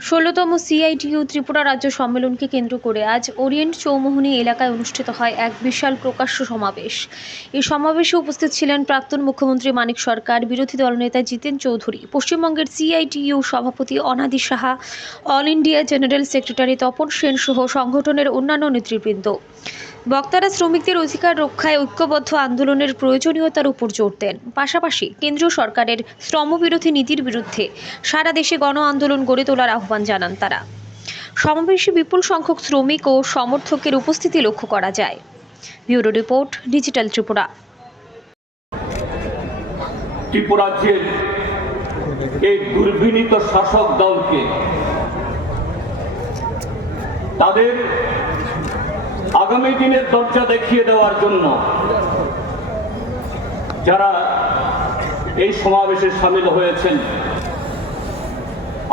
ষোলোতম সিআইটিইউ ত্রিপুরা রাজ্য সম্মেলনকে কেন্দ্র করে আজ ওরিয়েন্ট চৌমোহনী এলাকায় অনুষ্ঠিত হয় এক বিশাল প্রকাশ্য সমাবেশ। এই সমাবেশে উপস্থিত ছিলেন প্রাক্তন মুখ্যমন্ত্রী মানিক সরকার, বিরোধী দলনেতা জিতেন চৌধুরী, পশ্চিমবঙ্গের সিআইটিইউ সভাপতি Anadi Saha, all India general secretary Tapan Sen সহ সংগঠনের অন্যান্য নেতৃবৃন্দ। বক্তারা শ্রমিকদের অধিকার রক্ষায় ঐক্যবদ্ধ আন্দোলনের প্রয়োজনীয়তার উপর জোর দেন। পাশাপাশি কেন্দ্রীয় সরকারের শ্রমবিরোধী নীতির বিরুদ্ধে সারা দেশে গণ আন্দোলন গড়ে তোলার আহ্বান জানান তারা। সমাবেশে বিপুল সংখ্যক শ্রমিক ও সমর্থকের উপস্থিতি লক্ষ্য করা যায়। Bureau report, digital Tripura. ত্রিপুরাজ্যের এই দুর্বিনীত শাসক দলকে তাদের আগামী দিনের দরজা দেখিয়ে দেওয়ার জন্য যারা এই সমাবেশে সামিল হয়েছেন,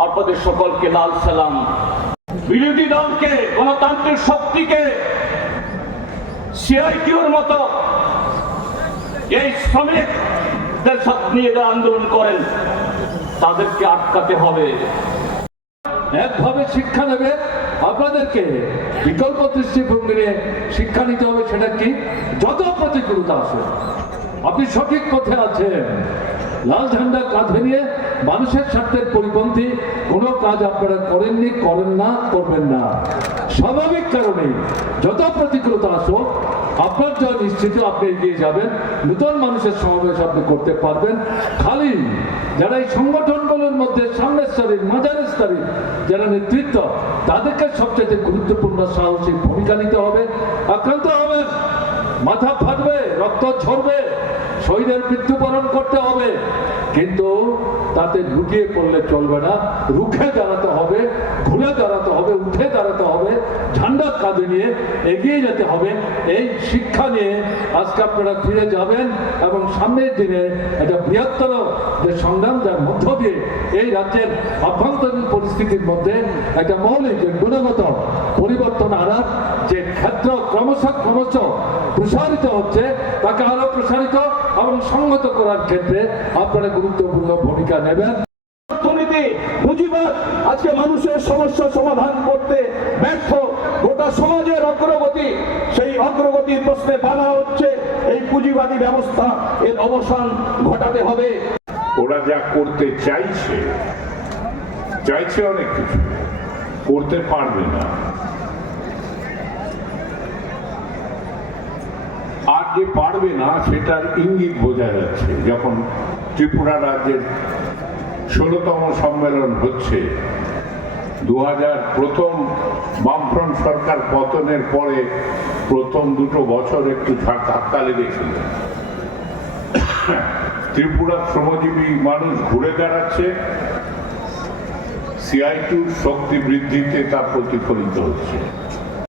আপনাদের সকলকে লাল সালাম। বিরোধী দলকে, গণতান্ত্রিক শক্তিকে সিআইটিউর মতো এই শ্রমিকদের সাথে নিয়ে আন্দোলন করেন, তাদেরকে আটকাতে হবে। একভাবে শিক্ষা নেবে আপনাদেরকে বিকল্প দৃষ্টিভঙ্গি নিয়ে শিক্ষা নিতে হবে, সেটা কি? যত প্রতিকূলতা আছে, আপনি সঠিক পথে আছেন। লাল ঝান্ডা কাঁধে নিয়ে মানুষের স্বার্থের পরিপন্থী কোনো কাজ আপনারা করেননি, করেন না, করবেন না। স্বাভাবিক কারণে যত প্রতিকূলতা আসুক আপনার জয় নিশ্চিত আপনি এগিয়ে যাবেন, নূতন মানুষের সমাবেশ আপনি করতে পারবেন। খালি যারা এই সংগঠনগুলোর মধ্যে সামনের স্তরের মাঝারের স্তরের যারা নেতৃত্ব, তাদেরকে সবচেয়ে গুরুত্বপূর্ণ সাহসী ভূমিকা নিতে হবে। আক্রান্ত হবে, মাথা ফাটবে, রক্ত ঝরবে, শহীদের মৃত্যুবরণ করতে হবে। কিন্তু তাতে লুকিয়ে পড়লে চলবে না, রুখে দাঁড়াতে হবে, ঘুরে দাঁড়াতে হবে কাঁধে নিয়ে এগিয়ে যেতে হবে। এই শিক্ষা নিয়ে আজকে আপনারা ফিরে যাবেন এবং সামনের দিনে একটা বৃহত্তর যে সংগ্রাম, যার মধ্য দিয়ে এই রাজ্যের অভ্যন্তরীণ পরিস্থিতির মধ্যে একটা মৌলিক যে গুণগত পরিবর্তন আনার যে ক্ষেত্র ক্রমশ ক্রমশ প্রসারিত হচ্ছে, তাকে আরও প্রসারিত এবং সংহত করার ক্ষেত্রে আপনারা গুরুত্বপূর্ণ ভূমিকা নেবেন। অর্থনীতি পুঁজিবাদ আজকে মানুষের সমস্যা সমাধান করতে ব্যর্থ অগ্রগতির প্রশ্নে বাধা হচ্ছে, এই পুঁজিবাদী ব্যবস্থা এর অবসান ঘটাতে হবে। ওরা যা করতে চাইছে চাইছে অনেক কিছু, করতে পারবে না। আর যে পারবে না, সেটার ইঙ্গিত বোঝা যাচ্ছে, যখন ত্রিপুরা রাজ্যের ষোলোতম সম্মেলন হচ্ছে দু হাজার প্রথম বামফ্রন্ট সরকার পতনের পরে প্রথম দুটো বছর একটু ধাক্কা লেগেছিল ত্রিপুরা শ্রমজীবী মানুষ ঘুরে দাঁড়াচ্ছে সিআইটির শক্তি বৃদ্ধিতে তা প্রতিফলিত হচ্ছে।